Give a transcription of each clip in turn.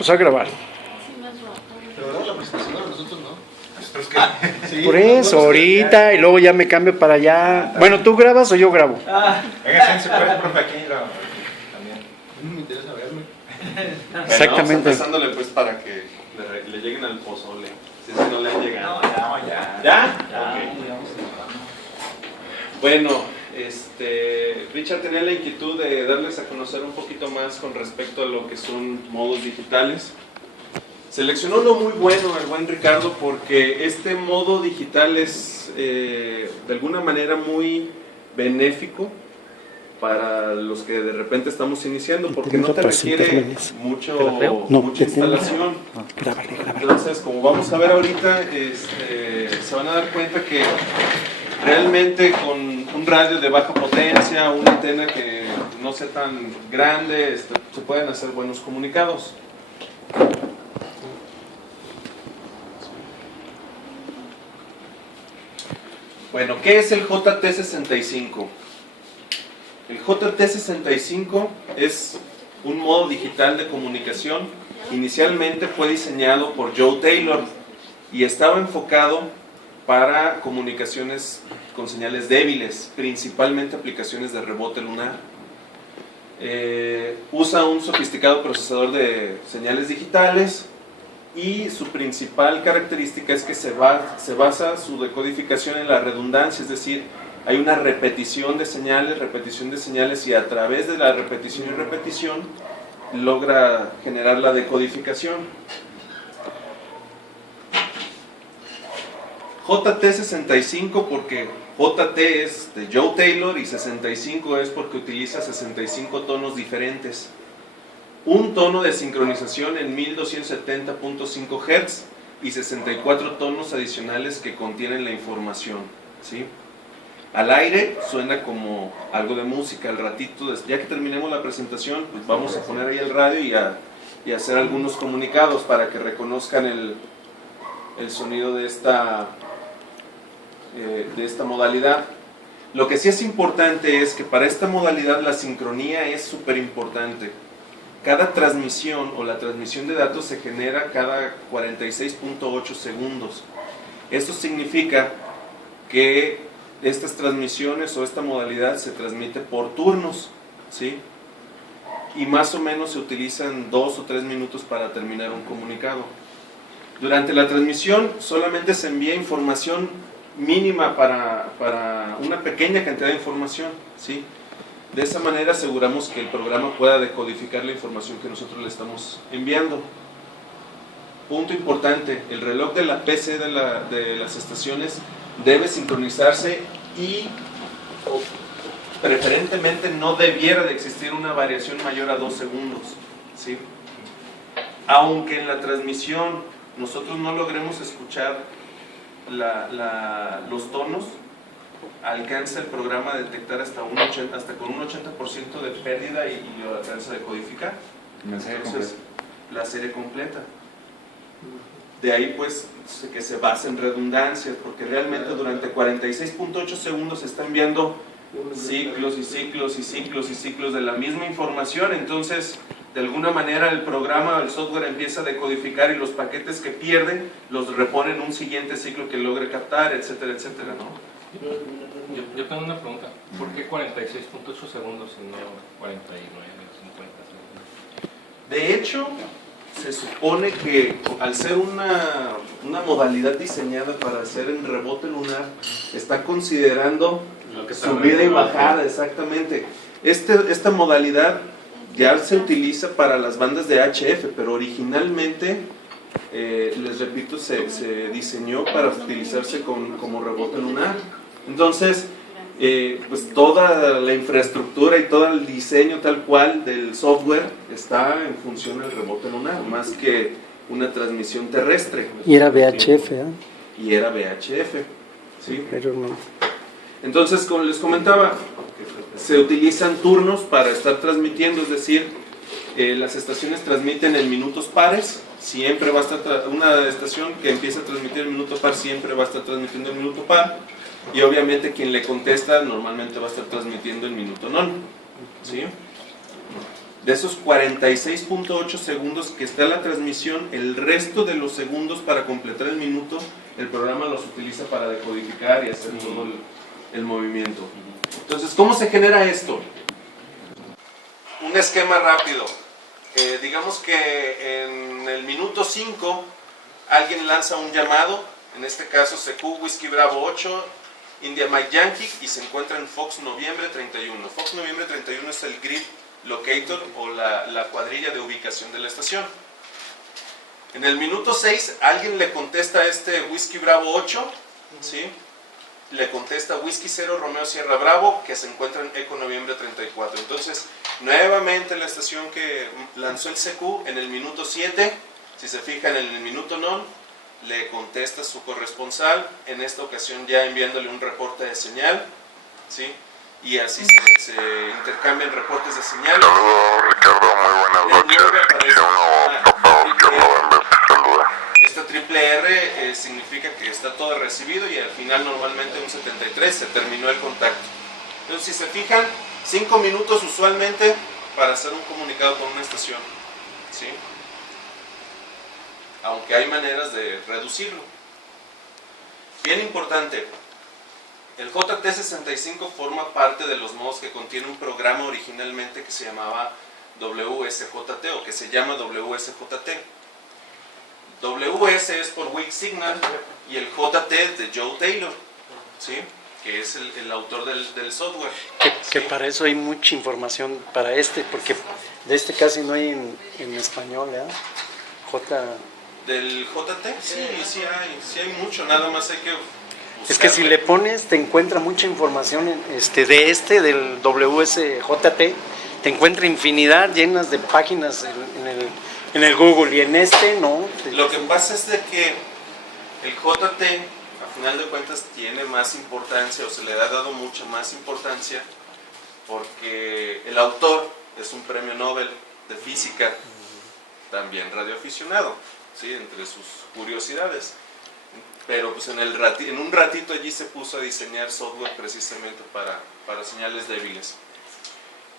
Pues a grabar. Pero ahora la presentación a nosotros no. Pero es que, Sí, Por eso, ahorita y luego ya me cambio para allá. Bueno, ¿tú grabas o yo grabo? Véngase, se puede, profe, aquí también. Me interesa verme. Exactamente. Vamos empezándole pues para que le lleguen al pozole. Si es que no le han llegado. Ya. ¿Ya? Ya. Ok. Bueno, Richard tenía la inquietud de darles a conocer un poquito más con respecto a lo que son modos digitales. Seleccionó uno muy bueno el buen Ricardo porque este modo digital es de alguna manera muy benéfico para los que de repente estamos iniciando porque no te requiere mucha instalación. Grábale. Entonces, como vamos a ver ahorita, se van a dar cuenta que realmente con un radio de baja potencia, una antena que no sea tan grande, se pueden hacer buenos comunicados. Bueno, ¿qué es el JT65? El JT65 es un modo digital de comunicación. Inicialmente fue diseñado por Joe Taylor y estaba enfocado para comunicaciones con señales débiles, principalmente aplicaciones de rebote lunar. Usa un sofisticado procesador de señales digitales y su principal característica es que se basa su decodificación en la redundancia, es decir, hay una repetición de señales y a través de la repetición y repetición logra generar la decodificación. JT65 porque JT es de Joe Taylor y 65 es porque utiliza 65 tonos diferentes. Un tono de sincronización en 1270.5 Hz y 64 tonos adicionales que contienen la información, ¿sí? Al aire suena como algo de música. Al ratito, ya que terminemos la presentación, pues vamos a poner ahí el radio y hacer algunos comunicados para que reconozcan el sonido de esta modalidad. Lo que sí es importante es que para esta modalidad la sincronía es súper importante. Cada transmisión o la transmisión de datos se genera cada 46.8 segundos. Esto significa que estas transmisiones o esta modalidad se transmite por turnos, ¿sí? Y más o menos se utilizan 2 o 3 minutos para terminar un comunicado. Durante la transmisión solamente se envía información mínima para una pequeña cantidad de información, ¿sí? De esa manera aseguramos que el programa pueda decodificar la información que nosotros le estamos enviando. Punto importante, el reloj de la PC de las estaciones debe sincronizarse y preferentemente no debiera de existir una variación mayor a 2 segundos, ¿sí? Aunque en la transmisión nosotros no logremos escuchar los tonos, alcanza el programa a detectar hasta con un 80% de pérdida y lo alcanza a decodificar. Entonces, la serie completa. De ahí pues que se basa en redundancias, porque realmente durante 46.8 segundos se está enviando ciclos y ciclos y ciclos y ciclos de la misma información. Entonces, de alguna manera el programa, el software empieza a decodificar y los paquetes que pierden los repone en un siguiente ciclo que logre captar, etcétera, etcétera, ¿no? Yo tengo una pregunta. ¿Por qué 46.8 segundos y no 49, 50 segundos? De hecho, se supone que al ser una modalidad diseñada para hacer en rebote lunar, está considerando subida y bajada, exactamente. Esta modalidad ya se utiliza para las bandas de HF, pero originalmente, les repito, se diseñó para utilizarse como rebote lunar. Entonces, pues toda la infraestructura y todo el diseño tal cual del software está en función del rebote lunar, más que una transmisión terrestre. Y era VHF, ¿eh? Y era VHF, ¿sí? Pero no. Entonces, como les comentaba, se utilizan turnos para estar transmitiendo, es decir, las estaciones transmiten en minutos pares, siempre va a estar una estación que empieza a transmitir en minuto par, siempre va a estar transmitiendo en minuto par, y obviamente quien le contesta normalmente va a estar transmitiendo en minuto non, ¿sí? De esos 46.8 segundos que está la transmisión, el resto de los segundos para completar el minuto, el programa los utiliza para decodificar y hacer todo el movimiento. Entonces, ¿cómo se genera esto? Un esquema rápido. Digamos que en el minuto 5 alguien lanza un llamado, en este caso CQ Whiskey Bravo 8, India Mike Yankee, y se encuentra en Fox Noviembre 31. Fox Noviembre 31 es el grid locator o la cuadrilla de ubicación de la estación. En el minuto 6 alguien le contesta a este Whiskey Bravo 8, ¿sí? Le contesta Whiskey 0 Romeo Sierra Bravo, que se encuentra en Eco Noviembre 34. Entonces, nuevamente la estación que lanzó el CQ en el minuto 7, si se fijan en el minuto non, le contesta su corresponsal, en esta ocasión ya enviándole un reporte de señal, ¿sí? Y así se intercambian reportes de señal. Saludos, Ricardo, muy buenas noches. Yo no, papá, yo no saluda. Esta triple R significa que está todo recibido y al final normalmente un 73 se terminó el contacto. Entonces, si se fijan, 5 minutos usualmente para hacer un comunicado con una estación, ¿sí? Aunque hay maneras de reducirlo. Bien importante, el JT65 forma parte de los modos que contiene un programa originalmente que se llamaba WSJT o que se llama WSJT. WS es por Weak Signal y el JT de Joe Taylor, ¿sí? Que es el autor del software. Que para eso hay mucha información para porque de este casi no hay en español, ¿eh? ¿Del JT? Sí hay mucho, nada más hay que Es que si le pones, te encuentra mucha información del WSJT, te encuentra infinidad llenas de páginas en el Google, y en no. Lo que pasa es de que el JT, a final de cuentas, tiene más importancia, o se le ha dado mucha más importancia, porque el autor es un premio Nobel de física, también radioaficionado, ¿sí? Entre sus curiosidades. Pero pues en un ratito allí se puso a diseñar software precisamente para señales débiles.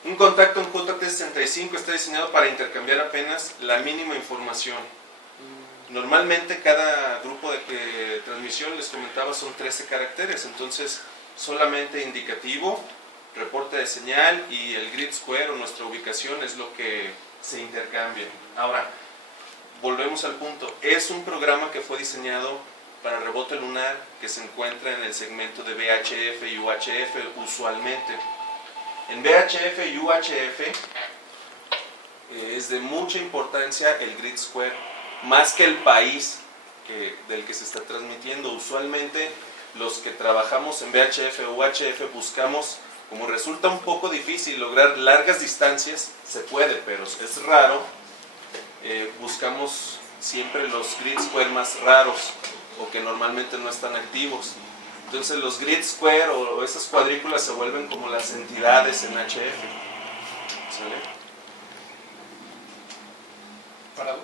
Un contacto en JT65 está diseñado para intercambiar apenas la mínima información. Normalmente cada grupo de transmisión, les comentaba, son 13 caracteres, entonces solamente indicativo, reporte de señal y el grid square o nuestra ubicación es lo que se intercambia. Ahora, volvemos al punto, es un programa que fue diseñado para rebote lunar que se encuentra en el segmento de VHF y UHF usualmente. En VHF y UHF es de mucha importancia el grid square, más que el país del que se está transmitiendo. Usualmente los que trabajamos en VHF o UHF buscamos, como resulta un poco difícil lograr largas distancias, se puede, pero es raro, buscamos siempre los grid square más raros o que normalmente no están activos. Entonces los grid square o esas cuadrículas se vuelven como las entidades en HF. ¿Sale?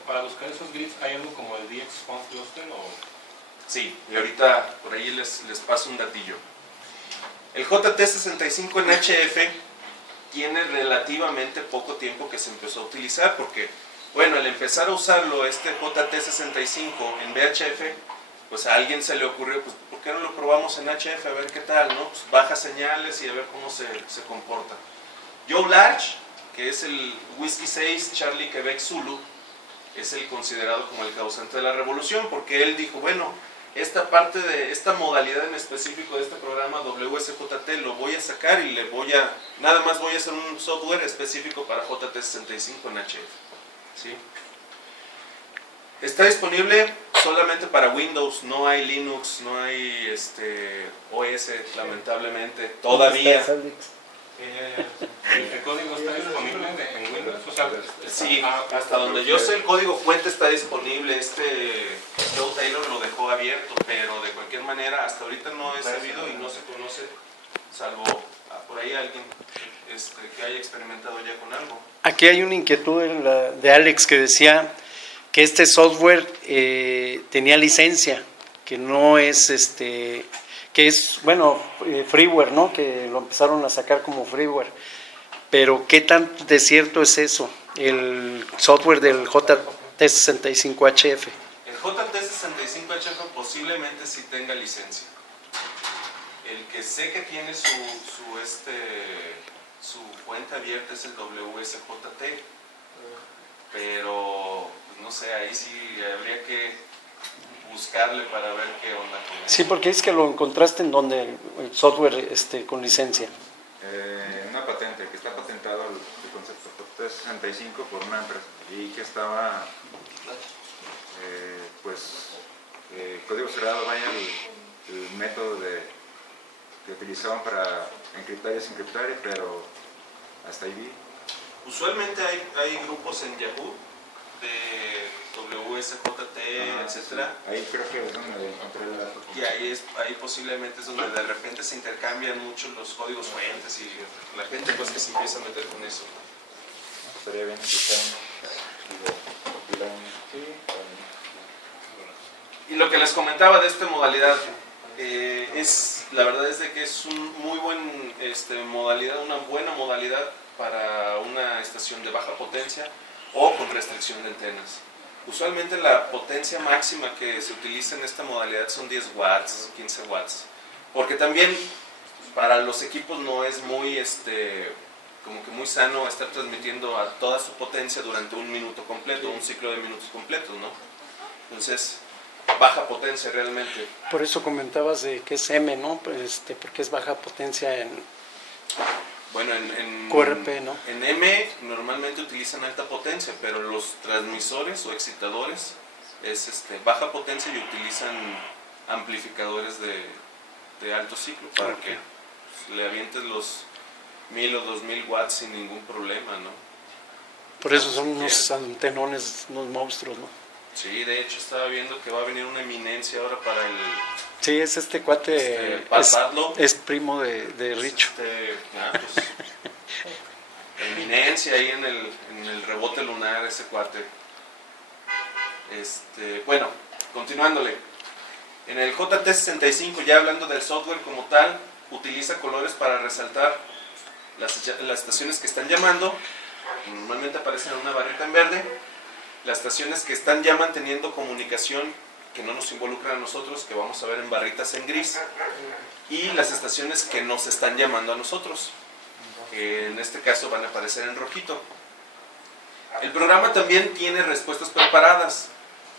Para buscar esos grids, ¿hay algo como el DX Font Cluster o...? Sí, y ahorita por ahí les paso un datillo. El JT65 en HF tiene relativamente poco tiempo que se empezó a utilizar, porque, bueno, al empezar a usarlo, este JT65 en VHF, pues a alguien se le ocurrió, pues, ¿por qué no lo probamos en HF? A ver qué tal, ¿no? Pues baja señales y a ver cómo se comporta. Joe Large, que es el Whiskey 6 Charlie Quebec Zulu, es el considerado como el causante de la revolución, porque él dijo, bueno, esta parte de esta modalidad en específico de este programa WSJT lo voy a sacar y nada más voy a hacer un software específico para JT65 en HF, ¿sí? Está disponible solamente para Windows, no hay Linux, no hay OS, lamentablemente, todavía. ¿El código está disponible en Windows? O sea, sí, hasta donde yo sé el código fuente está disponible. Joe Taylor lo dejó abierto, pero de cualquier manera hasta ahorita no he sabido y no se conoce, salvo por ahí alguien que haya experimentado ya con algo. Aquí hay una inquietud de Alex que decía que este software tenía licencia, que no es que es, bueno, freeware, ¿no? Que lo empezaron a sacar como freeware. Pero ¿qué tan de cierto es eso? El software del JT65HF. El JT65HF posiblemente sí tenga licencia. El que sé que tiene su cuenta abierta es el WSJT, pero pues, no sé, ahí sí habría que buscarle para ver qué onda con eso. Sí, porque es que lo encontraste en donde el software con licencia. Una patente, que está patentado el concepto JT65 por una empresa y que estaba, código cerrado, vaya el método que utilizaban para encriptar y desencriptar, pero hasta ahí vi. Usualmente hay grupos en Yahoo de WSJT, etcétera. Sí. Ahí creo que es donde encontré el dato. Y ahí posiblemente es donde de repente se intercambian mucho los códigos fuentes y la gente pues que se empieza a meter con eso. Estaría bien que Y lo que les comentaba de esta modalidad, la verdad es de que es un muy buen modalidad, una buena modalidad para una estación de baja potencia o con restricción de antenas. Usualmente la potencia máxima que se utiliza en esta modalidad son 10 watts, 15 watts, porque también para los equipos no es muy como que muy sano estar transmitiendo a toda su potencia durante un minuto completo, un ciclo de minutos completos, ¿no? Entonces, baja potencia realmente. Por eso comentabas de que es M, ¿no? Porque es baja potencia en Bueno, en QRP, ¿no? En M normalmente utilizan alta potencia, pero los transmisores o excitadores es baja potencia y utilizan amplificadores de alto ciclo para que le avientes los 1000 o 2000 watts sin ningún problema, ¿no? Por eso son unos antenones, unos monstruos, ¿no? Sí, de hecho estaba viendo que va a venir una eminencia ahora para el... Sí, es este cuate, Pat Badlow. es primo de Richo. Pues, eminencia ahí en el rebote lunar ese cuate. Bueno, continuándole. En el JT65, ya hablando del software como tal, utiliza colores para resaltar las estaciones que están llamando. Normalmente aparecen en una barrita en verde. Las estaciones que están ya manteniendo comunicación, que no nos involucran a nosotros, que vamos a ver en barritas en gris, y las estaciones que nos están llamando a nosotros, que en este caso van a aparecer en rojito. El programa también tiene respuestas preparadas,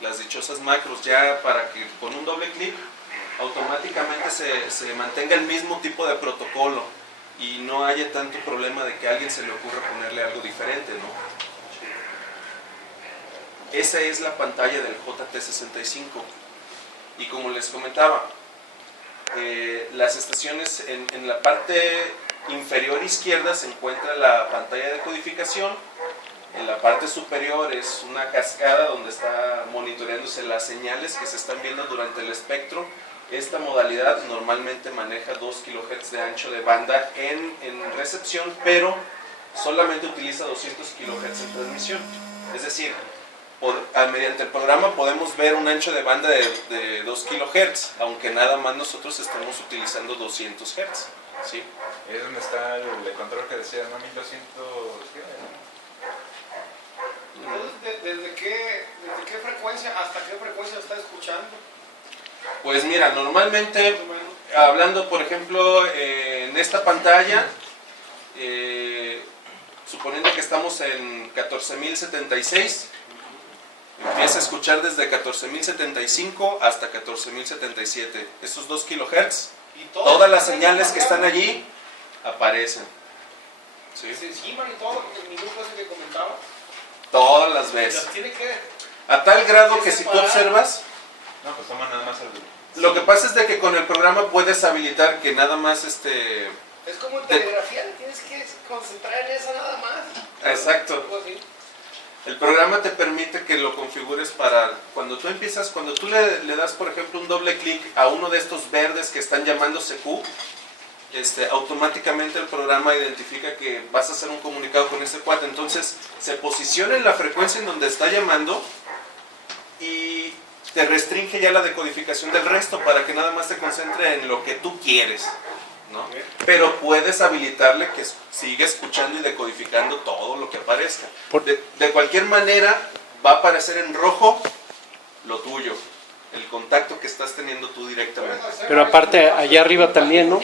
las dichosas macros, ya para que con un doble clic automáticamente se mantenga el mismo tipo de protocolo y no haya tanto problema de que a alguien se le ocurra ponerle algo diferente, ¿no? Esa es la pantalla del JT65 y como les comentaba, las estaciones en la parte inferior izquierda se encuentra la pantalla de codificación, en la parte superior es una cascada donde está monitoreándose las señales que se están viendo durante el espectro. Esta modalidad normalmente maneja 2 kHz de ancho de banda en recepción, pero solamente utiliza 200 kHz en transmisión, es decir, mediante el programa podemos ver un ancho de banda de 2 kHz, aunque nada más nosotros estemos utilizando 200 Hz. ¿Sí? Es donde está el control que decía, ¿no? 1200... ¿qué? ¿Desde qué frecuencia hasta qué frecuencia lo está escuchando? Pues mira, normalmente, hablando por ejemplo en esta pantalla, suponiendo que estamos en 14.076, empieza a escuchar desde 14.075 hasta 14.077. Esos 2 kHz, todas las señales que están allí aparecen. ¿Sí? ¿Se enciman y todo el minuto ese que comentaba? Todas las veces. ¿Las tiene que...? A tal grado que si tú observas, No, pues toma nada más el... lo que pasa es de que con el programa puedes habilitar que nada más Es como en telegrafía, tienes que concentrar en eso nada más. Exacto. Algo así. El programa te permite que lo configures para cuando tú le das por ejemplo un doble clic a uno de estos verdes que están llamándose Q, automáticamente el programa identifica que vas a hacer un comunicado con ese cuate, entonces se posiciona en la frecuencia en donde está llamando y te restringe ya la decodificación del resto para que nada más te concentre en lo que tú quieres. ¿no? Pero puedes habilitarle que siga escuchando y decodificando todo lo que aparezca. De cualquier manera, va a aparecer en rojo lo tuyo, el contacto que estás teniendo tú directamente. Pero aparte, allá arriba también, ¿no?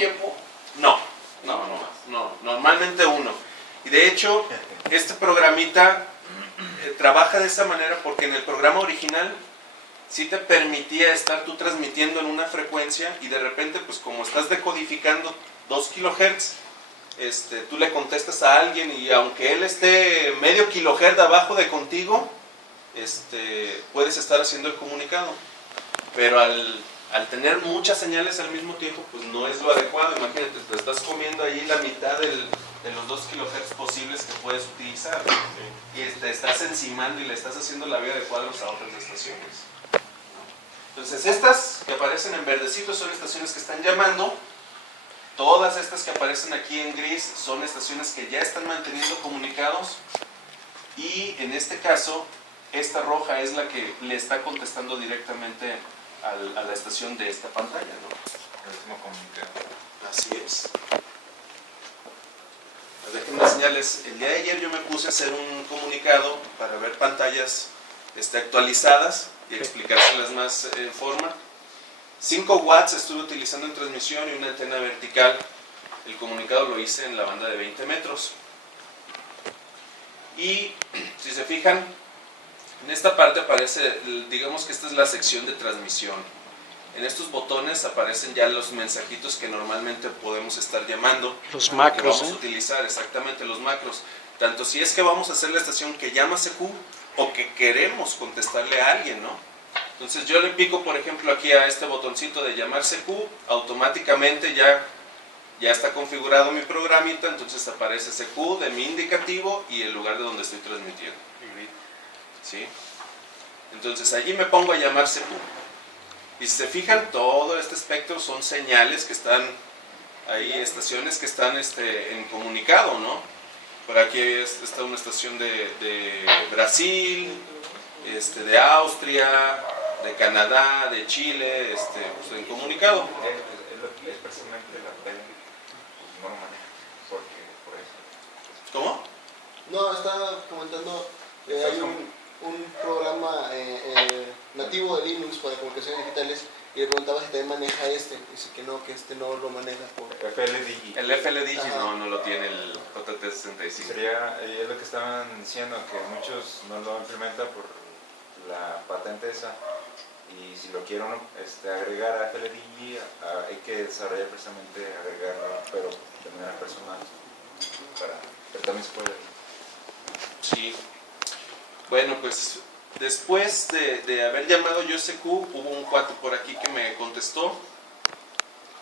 No, normalmente uno. Y de hecho, este programita trabaja de esa manera porque en el programa original sí te permitía estar tú transmitiendo en una frecuencia y de repente, pues como estás decodificando 2 kHz, tú le contestas a alguien y aunque él esté medio kilohertz abajo de contigo, puedes estar haciendo el comunicado. Pero al tener muchas señales al mismo tiempo, pues no es lo adecuado. Imagínate, te estás comiendo ahí la mitad de los 2 kHz posibles que puedes utilizar. Y te estás encimando y le estás haciendo la vida de cuadros a otras estaciones. Entonces estas que aparecen en verdecito son estaciones que están llamando. Todas estas que aparecen aquí en gris son estaciones que ya están manteniendo comunicados. Y en este caso, esta roja es la que le está contestando directamente a la estación de esta pantalla, ¿no? El último comunicado. Así es. Déjenme enseñarles, el día de ayer yo me puse a hacer un comunicado para ver pantallas actualizadas y explicárselas más en forma. 5 watts estuve utilizando en transmisión y una antena vertical. El comunicado lo hice en la banda de 20 metros. Y si se fijan, en esta parte aparece, digamos que esta es la sección de transmisión. En estos botones aparecen ya los mensajitos que normalmente podemos estar llamando. Los macros, que vamos a utilizar, exactamente, los macros. Tanto si es que vamos a hacer la estación que llama CQ o que queremos contestarle a alguien, ¿no? Entonces yo le pico, por ejemplo, aquí a este botoncito de llamar CQ, automáticamente ya está configurado mi programita, entonces aparece CQ de mi indicativo y el lugar de donde estoy transmitiendo. ¿Sí? Entonces allí me pongo a llamar CQ. Y si se fijan, todo este espectro son señales que están ahí, estaciones que están en comunicado, ¿no? Por aquí está una estación de Brasil, de Austria, de Canadá, de Chile, pues en comunicado. Es precisamente la tele, no lo maneja, porque por eso. ¿Cómo? No, estaba comentando que hay un programa nativo de Linux para comunicaciones digitales y le preguntaba si también maneja Dice que no lo maneja por... FLDigi. El FLDigi no lo tiene el JT65. Sería, es lo que estaban diciendo, que muchos no lo implementan por la patente esa. Y si lo quiero agregar a FLDigi, hay que desarrollar precisamente agregarlo, pero de manera personal. Pero también se puede. Sí. Bueno, pues después de haber llamado yo CQ, hubo un cuate por aquí que me contestó.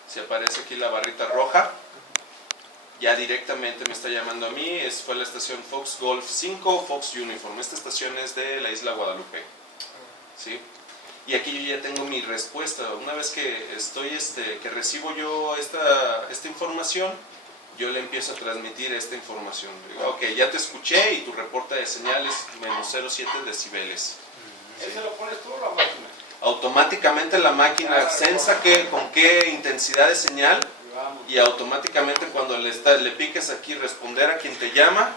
Se aparece aquí la barrita roja. Ya directamente me está llamando a mí. Fue la estación Fox Golf 5, Fox Uniform. Esta estación es de la isla Guadalupe. ¿Sí? Y aquí yo ya tengo mi respuesta. Una vez que que recibo yo esta información, yo le empiezo a transmitir esta información. Digo, ok, ya te escuché y tu reporte de señal es menos 0,7 decibeles. ¿Ese lo pones tú o la máquina? Automáticamente la máquina sensa con qué intensidad de señal y automáticamente cuando le piques aquí responder a quien te llama,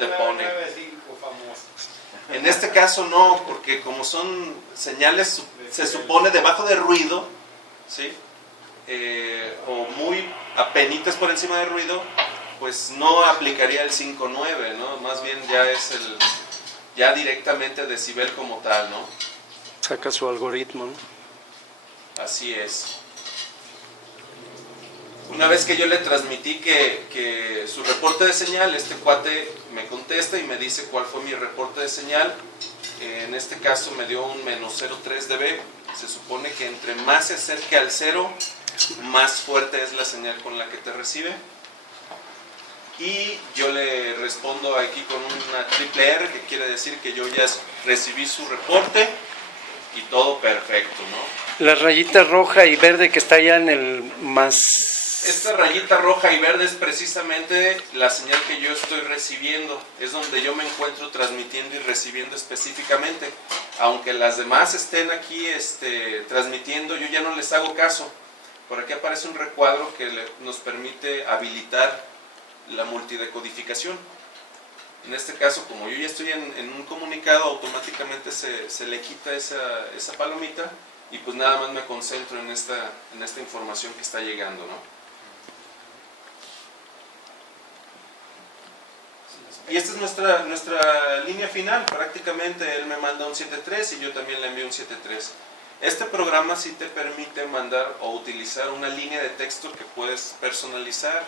te pone. En este caso no, porque como son señales, se supone debajo de ruido, ¿sí? O muy apenitas por encima de ruido, pues no aplicaría el 5.9, ¿no? Más bien ya es ya directamente decibel como tal, ¿no? Saca su algoritmo, ¿no? Así es. Una vez que yo le transmití que su reporte de señal, este cuate me contesta y me dice cuál fue mi reporte de señal. En este caso me dio un menos 0,3 dB. Se supone que entre más se acerque al 0, más fuerte es la señal con la que te recibe. Y yo le respondo aquí con una triple R, que quiere decir que yo ya recibí su reporte y todo perfecto, ¿no? La rayita roja y verde que está allá en el más... Esta rayita roja y verde es precisamente la señal que yo estoy recibiendo. Es donde yo me encuentro transmitiendo y recibiendo específicamente. Aunque las demás estén aquí transmitiendo, yo ya no les hago caso. por aquí aparece un recuadro que nos permite habilitar la multidecodificación. En este caso, como yo ya estoy en un comunicado, automáticamente se le quita esa palomita y pues nada más me concentro en esta información que está llegando, ¿no? Y esta es nuestra línea final. Prácticamente él me manda un 7.3 y yo también le envío un 7.3. Este programa sí te permite mandar o utilizar una línea de texto que puedes personalizar.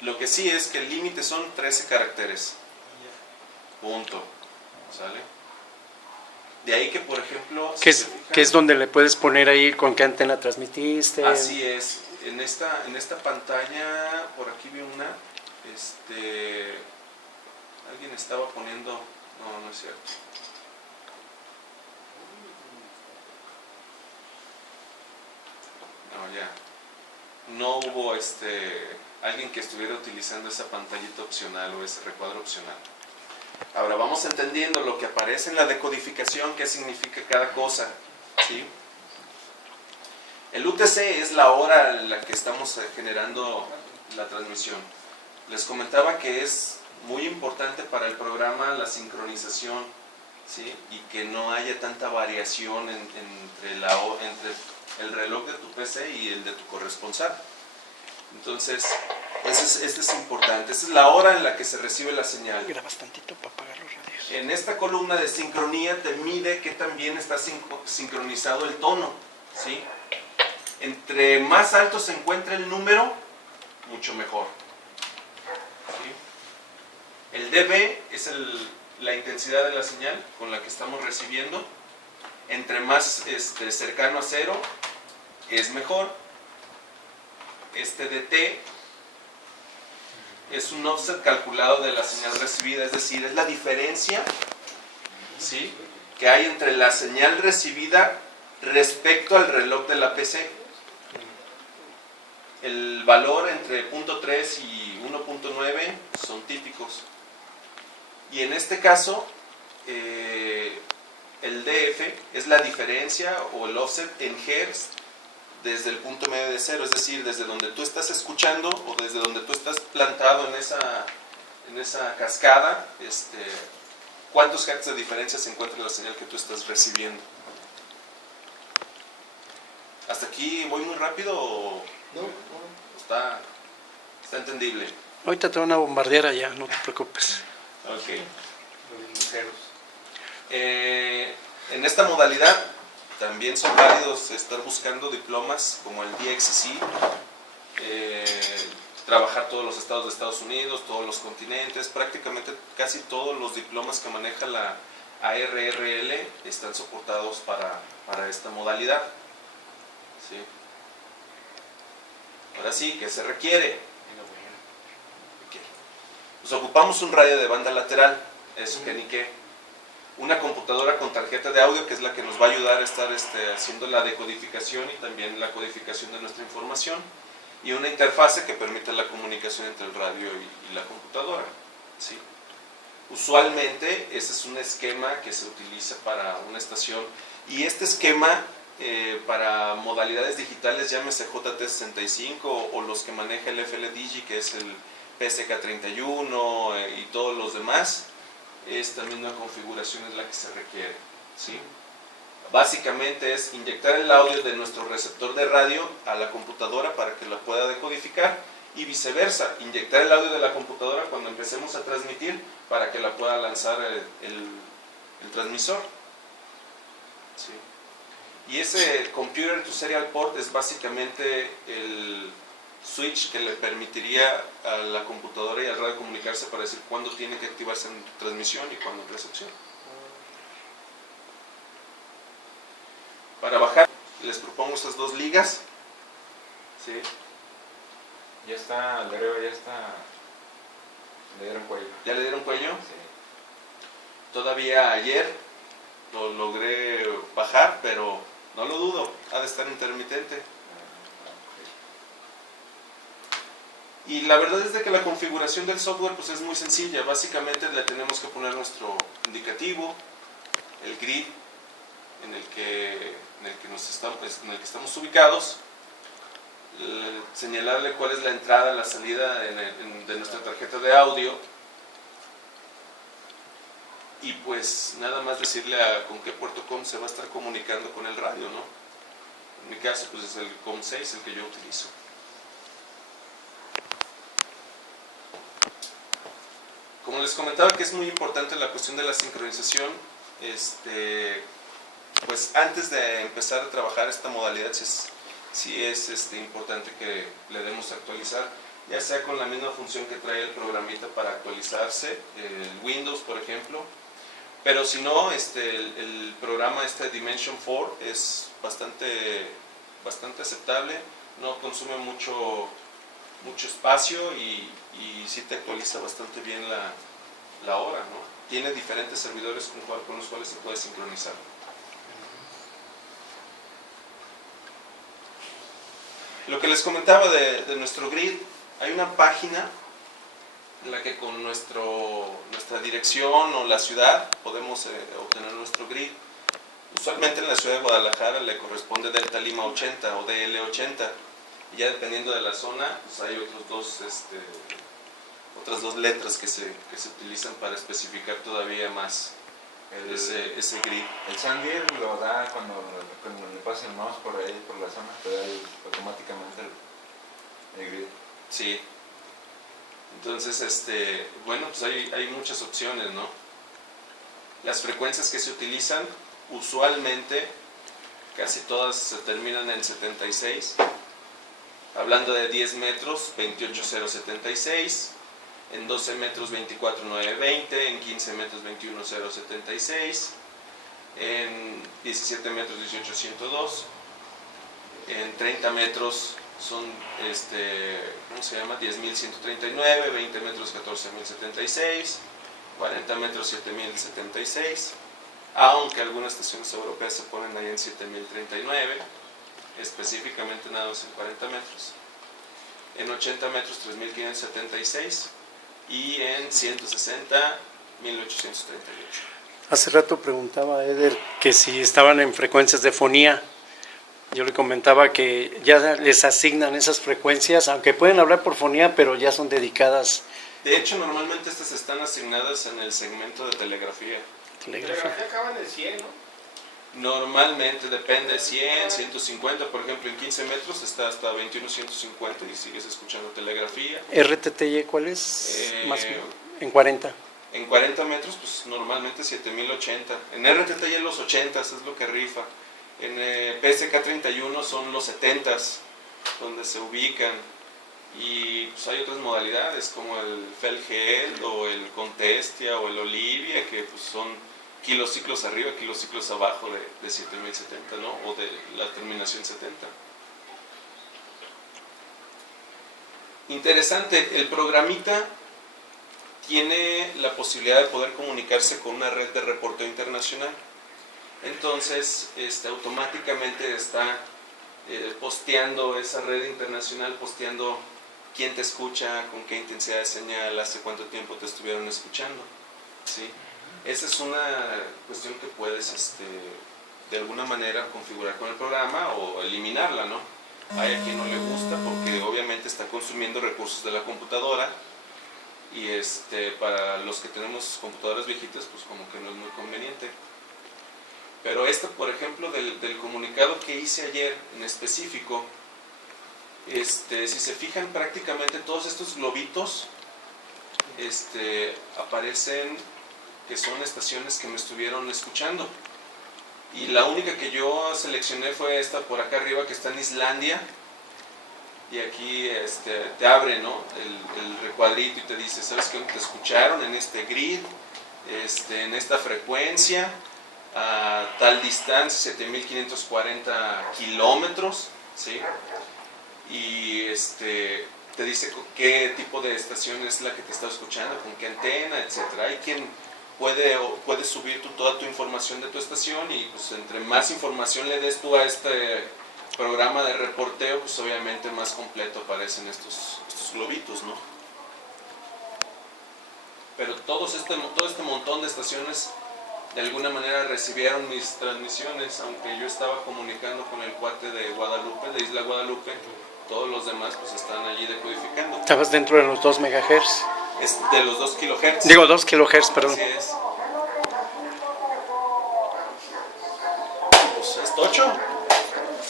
Lo que sí es que el límite son 13 caracteres. Punto. ¿Sale? De ahí que, por ejemplo... ¿Qué es donde le puedes poner ahí con qué antena transmitiste? Así es. En esta pantalla, por aquí vi una... alguien estaba poniendo... No es cierto. No, ya. No hubo alguien que estuviera utilizando esa pantallita opcional o ese recuadro opcional. Ahora vamos entendiendo lo que aparece en la decodificación, qué significa cada cosa, ¿sí? El UTC es la hora en la que estamos generando la transmisión. Les comentaba que es muy importante para el programa la sincronización, ¿sí? Y que no haya tanta variación entre el reloj de tu PC y el de tu corresponsal. Entonces, este es importante. Esta es la hora en la que se recibe la señal. Grabas tantito para apagar los radios. En esta columna de sincronía te mide que también está sincronizado el tono, ¿sí? Entre más alto se encuentre el número, mucho mejor, ¿sí? El dB es la intensidad de la señal con la que estamos recibiendo. Entre más cercano a 0 es mejor. DT es un offset calculado de la señal recibida, es decir, es la diferencia, ¿sí?, que hay entre la señal recibida respecto al reloj de la PC. El valor entre 0.3 y 1.9 son típicos. Y en este caso, el DF es la diferencia o el offset en hertz desde el punto medio de 0, es decir, desde donde tú estás escuchando o desde donde tú estás plantado en esa cascada, cuántos hertz de diferencia se encuentra en la señal que tú estás recibiendo. ¿Hasta aquí voy muy rápido o No. está entendible? Ahorita te van a bombardear allá, no te preocupes. Ok. En esta modalidad también son válidos estar buscando diplomas como el DXC, trabajar todos los estados de Estados Unidos, todos los continentes, prácticamente casi todos los diplomas que maneja la ARRL están soportados para esta modalidad, ¿sí? Ahora sí, ¿qué se requiere? Pues ocupamos un radio de banda lateral, eso que ni qué. Una computadora con tarjeta de audio, que es la que nos va a ayudar a estar haciendo la decodificación y también la codificación de nuestra información, y una interfase que permite la comunicación entre el radio y la computadora, ¿sí? Usualmente ese es un esquema que se utiliza para una estación, y este esquema para modalidades digitales, llámese JT65 o los que maneja el FLDigi, que es el PSK31 y todos los demás, esta misma configuración es la que se requiere, ¿sí? Básicamente es inyectar el audio de nuestro receptor de radio a la computadora para que la pueda decodificar, y viceversa, inyectar el audio de la computadora cuando empecemos a transmitir para que la pueda lanzar el transmisor, ¿sí? Y ese Computer to Serial Port es básicamente el switch que le permitiría a la computadora y al radio comunicarse para decir cuándo tiene que activarse en transmisión y cuándo en recepción. Para bajar, les propongo estas dos ligas, ¿sí? Ya está, el de arriba ya está, le dieron cuello. ¿Ya le dieron cuello? Sí. Todavía ayer lo logré bajar, pero no lo dudo, ha de estar intermitente. Y la verdad es de que la configuración del software pues es muy sencilla. Básicamente le tenemos que poner nuestro indicativo, el grid en el que estamos ubicados, señalarle cuál es la entrada, la salida de nuestra tarjeta de audio, y pues nada más decirle con qué puerto COM se va a estar comunicando con el radio, ¿no? En mi caso pues es el COM 6 el que yo utilizo. Como les comentaba que es muy importante la cuestión de la sincronización, pues antes de empezar a trabajar esta modalidad sí es importante que le demos a actualizar, ya sea con la misma función que trae el programita para actualizarse, el Windows por ejemplo, pero si no, el programa Dimension 4 es bastante aceptable, no consume mucho espacio y sí te actualiza bastante bien la hora, ¿no? Tiene diferentes servidores con los cuales se puede sincronizar. Lo que les comentaba de nuestro grid, hay una página en la que con nuestra dirección o la ciudad podemos obtener nuestro grid. Usualmente en la ciudad de Guadalajara le corresponde Delta Lima 80 o DL 80, y ya dependiendo de la zona pues hay otras dos letras que se utilizan para especificar todavía más ese grid. El Sandir lo da cuando le pasa el mouse por ahí, por la zona, te da automáticamente el grid. Sí. Entonces, bueno, pues hay muchas opciones, ¿no? Las frecuencias que se utilizan, usualmente, casi todas se terminan en 76. Hablando de 10 metros, 28076. En 12 metros 24920, en 15 metros 21076, en 17 metros 18102, en 30 metros son ¿cómo se llama? 10139, 20 metros 14076, 40 metros 7076, aunque algunas estaciones europeas se ponen ahí en 7039, específicamente nada más en 40 metros, en 80 metros 3576 y en 160 1838. Hace rato preguntaba a Eder que si estaban en frecuencias de fonía. Yo le comentaba que ya les asignan esas frecuencias, aunque pueden hablar por fonía, pero ya son dedicadas. De hecho, normalmente estas están asignadas en el segmento de telegrafía. Telegrafía acaban en 100, ¿no? Normalmente depende, 100, 150, por ejemplo, en 15 metros está hasta 21150 y sigues escuchando telegrafía. ¿RTTY cuál es? Más en 40. En 40 metros, pues normalmente 7080. En RTTY los 80 es lo que rifa. En PSK 31 son los 70s donde se ubican. Y pues hay otras modalidades como el Feldheld o el Contestia o el Olivia, que pues son kilociclos arriba, kilociclos abajo de 7070, ¿no? O de la terminación 70. Interesante, el programita tiene la posibilidad de poder comunicarse con una red de reporteo internacional. Entonces, automáticamente está posteando esa red internacional, posteando quién te escucha, con qué intensidad de señal, hace cuánto tiempo te estuvieron escuchando, ¿sí? Esa es una cuestión que puedes de alguna manera configurar con el programa o eliminarla, ¿no? Hay a quien no le gusta porque obviamente está consumiendo recursos de la computadora y para los que tenemos computadoras viejitas pues como que no es muy conveniente. Pero por ejemplo del comunicado que hice ayer en específico, si se fijan prácticamente todos estos globitos aparecen que son estaciones que me estuvieron escuchando, y la única que yo seleccioné fue esta por acá arriba que está en Islandia, y aquí te abre, ¿no? el recuadrito y te dice, ¿sabes qué? Te escucharon en este grid, en esta frecuencia, a tal distancia, 7540 kilómetros, ¿sí? Y te dice qué tipo de estación es la que te está escuchando, con qué antena, etcétera. Hay quien puede subir toda tu información de tu estación, y pues entre más información le des tú a este programa de reporteo, pues obviamente más completo aparecen estos globitos, ¿no? Pero todo este montón de estaciones de alguna manera recibieron mis transmisiones, aunque yo estaba comunicando con el cuate de Guadalupe, de Isla Guadalupe, todos los demás pues están allí decodificando. Estabas dentro de los 2 megahertz. Es de los 2 kilohertz. Digo 2 kilohertz, perdón. Así es. Pues es tocho.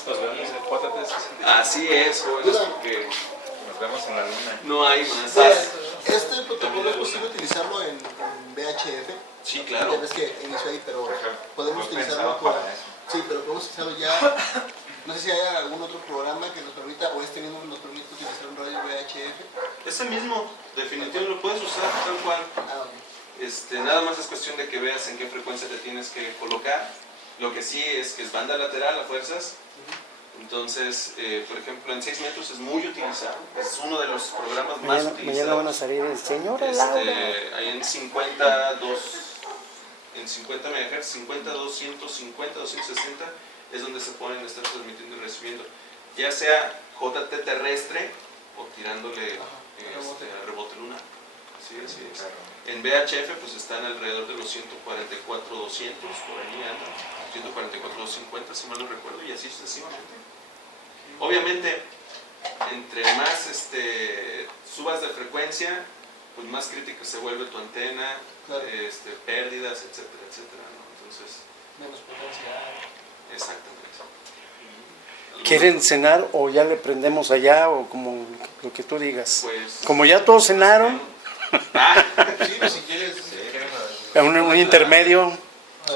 Nos vemos en Pótate. Así es, jóvenes, porque Nos vemos en la luna. no hay más. Este protocolo es posible utilizarlo en VHF. Sí, claro. Ya ves que inició ahí, pero podemos Fue utilizarlo pensado con... para eso. Sí, pero podemos utilizarlo ya... No sé si hay algún otro programa que nos permita, o este mismo nos permite utilizar un radio VHF. Ese mismo, definitivamente lo puedes usar tal cual. Ah, ok. Nada más es cuestión de que veas en qué frecuencia te tienes que colocar. Lo que sí es que es banda lateral a fuerzas. Entonces, por ejemplo, en 6 metros es muy utilizado. Es uno de los programas más Mañana utilizados. van a salir el señor Laura. Ahí en 52, en 50 MHz, 50, 250, 260 es donde se pueden estar transmitiendo y recibiendo, ya sea JT terrestre o tirándole a rebote lunar. Sí, así es. En VHF pues están alrededor de los 144, 200, por ahí andan, 144, 250 si mal no recuerdo, y así sucesivamente. Obviamente, entre más subas de frecuencia, pues más crítica se vuelve tu antena, Claro. Pérdidas, etcétera, etcétera, ¿no? Entonces, Menos potencia. exactamente. ¿Quieren cenar o ya le prendemos allá o como lo que tú digas? Pues, Como ya todos cenaron, Sí, pues si quieres... un intermedio. Sí,